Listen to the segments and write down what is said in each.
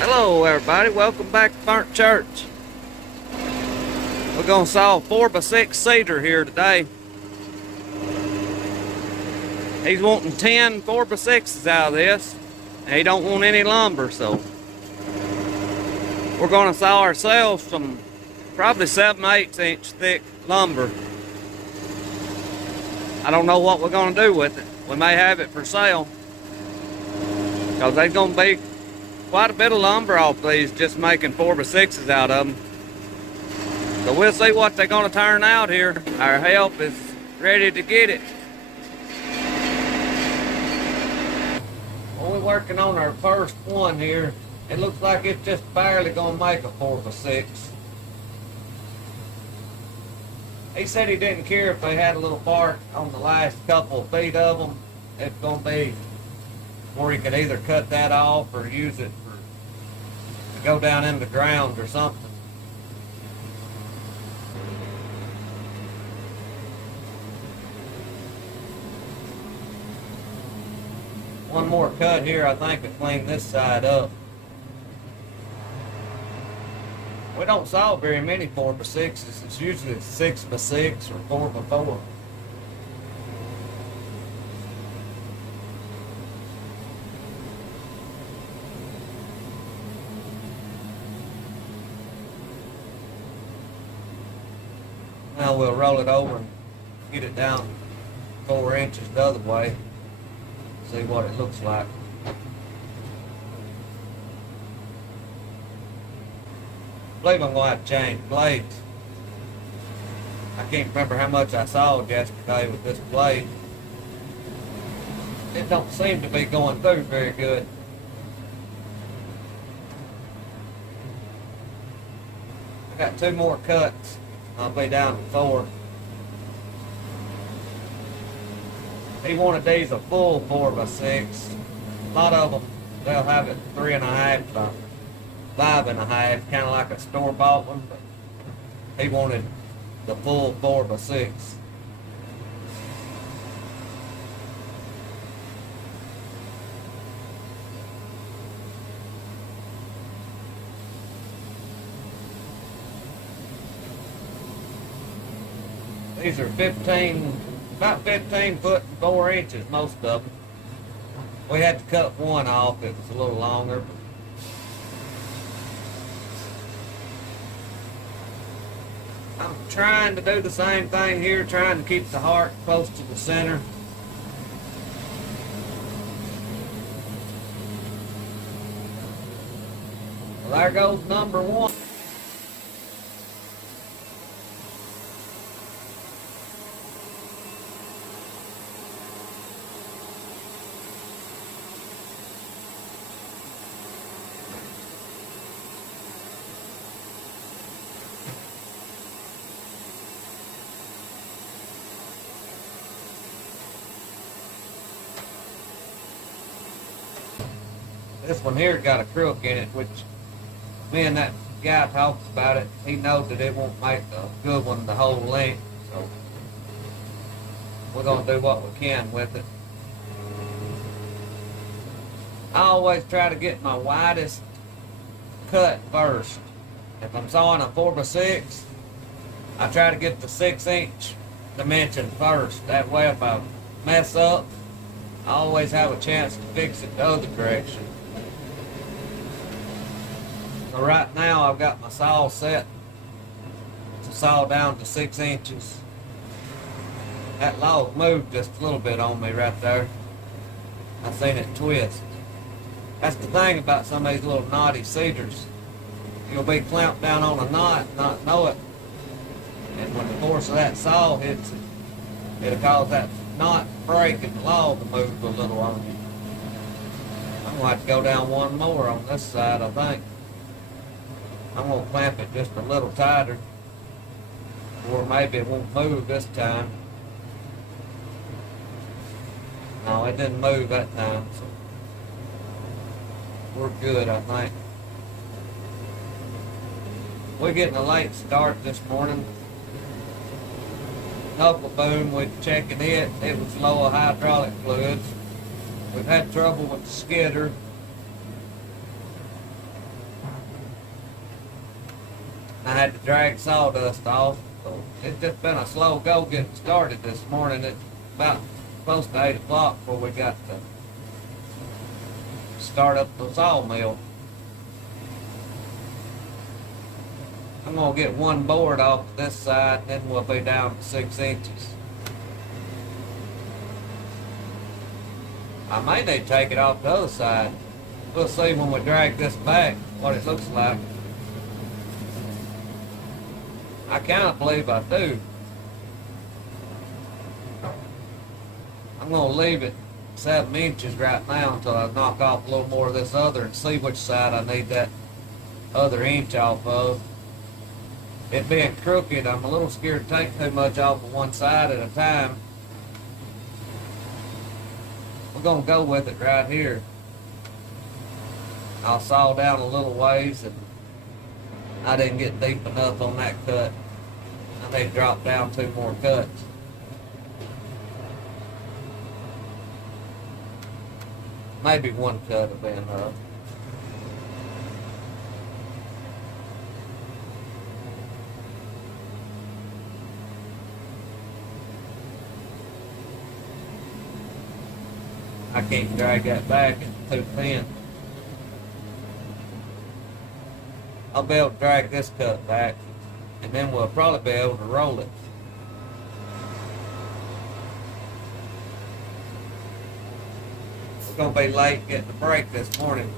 Hello everybody, welcome back to Burntchurch. We're going to saw a 4x6 cedar here today. He's wanting 10 4x6s out of this, and he don't want any lumber, so we're going to saw ourselves some probably 7/8 inch thick lumber. I don't know what we're going to do with it. We may have it for sale, because there's going to be quite a bit of lumber off these, just making 4x6s out of them. So we'll see what they're going to turn out here. Our help is ready to get it. Well, we're working on our first one here. It looks like it's just barely going to make a 4x6. He said he didn't care if they had a little bark on the last couple of feet of them. It's going to be where he could either cut that off or use it to go down in the ground or something. One more cut here, I think, to clean this side up. We don't saw very many 4x6s. It's usually 6x6 or 4x4. Now we'll roll it over and get it down 4 inches the other way. See what it looks like. I believe I'm going to have to change blades. I can't remember how much I sawed yesterday with this blade. It don't seem to be going through very good. I got 2 more cuts. I'll be down to 4. He wanted these a full 4x6. A lot of them, they'll have it 3.5 by 5.5, kind of like a store-bought one, but he wanted the full 4x6. These are about 15 foot and 4 inches, most of them. We had to cut one off, it was a little longer. I'm trying to do the same thing here, trying to keep the heart close to the center. Well, there goes number 1. This one here got a crook in it, which me and that guy talks about it. He knows that it won't make a good one the whole length, so we're going to do what we can with it. I always try to get my widest cut first. If I'm sawing a 4x6, I try to get the 6-inch dimension first. That way if I mess up, I always have a chance to fix it the other direction. So right now I've got my saw set to saw down to 6 inches. That log moved just a little bit on me right there. I seen it twist. That's the thing about some of these little knotty cedars. You'll be clamped down on a knot and not know it. And when the force of that saw hits it, it'll cause that knot to break and the log to move a little on you. I'm going to have to go down one more on this side, I think. I'm going to clamp it just a little tighter, or maybe it won't move this time. No, it didn't move that time, so we're good, I think. We're getting a late start this morning. Knuckle boom, we're checking it. It was low of hydraulic fluids. We've had trouble with the skidder. I had to drag sawdust off. So it's just been a slow go getting started this morning. It's about close to 8 o'clock before we got to start up the sawmill. I'm gonna get one board off this side, and then we'll be down to 6 inches. I may need to take it off the other side. We'll see when we drag this back what it looks like. I kind of believe I do. I'm gonna leave it 7 inches right now until I knock off a little more of this other and see which side I need that other inch off of. It being crooked, I'm a little scared to take too much off of one side at a time. We're gonna go with it right here. I'll saw down a little ways, and I didn't get deep enough on that cut. I need to drop down 2 more cuts. Maybe 1 cut will be enough. I can't drag that back, it's too thin. I'll be able to drag this cut back, and then we'll probably be able to roll it. We're going to be late getting the break this morning.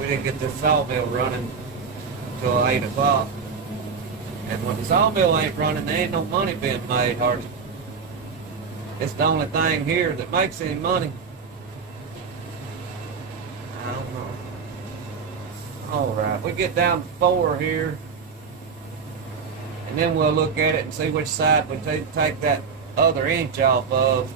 We didn't get this sawmill running until 8 o'clock. And when the sawmill ain't running, there ain't no money being made hardly. It's the only thing here that makes any money. I don't know. Alright, we get down to 4 here. And then we'll look at it and see which side we take that other inch off of.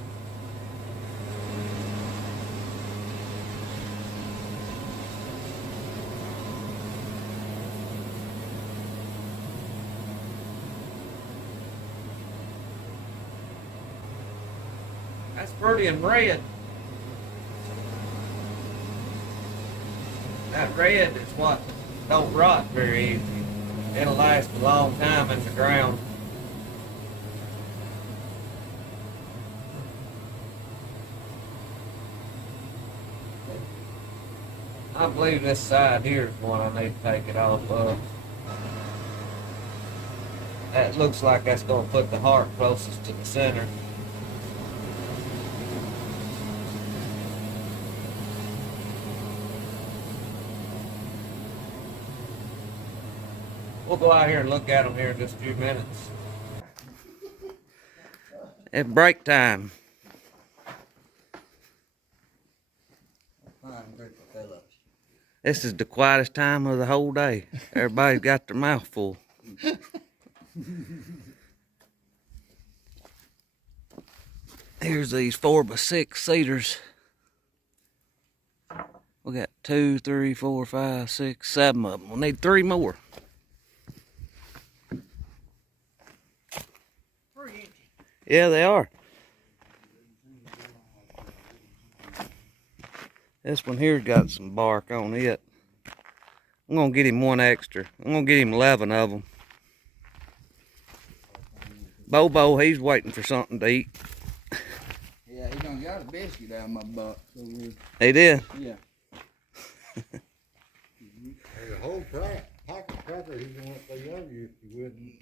That's pretty and red. That red is what don't rot very easy. It'll last a long time in the ground. I believe this side here is one I need to take it off of. That looks like that's going to put the heart closest to the center. We'll go out here and look at them here in just a few minutes. It's break time. This is the quietest time of the whole day. Everybody's got their mouth full. Here's these 4x6 cedars. We got 2, 3, 4, 5, 6, 7 of them. We need 3 more. Yeah, they are. This one here's got some bark on it. I'm gonna get him 1 extra. I'm gonna get him 11 of them. Bobo, he's waiting for something to eat. Yeah, he done got a biscuit out of my butt. So he did? Yeah. There's a whole pack of crackers he's gonna let they love you if you wouldn't.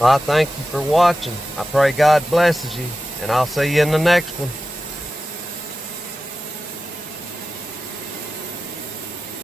Well, I thank you for watching. I pray God blesses you, and I'll see you in the next one.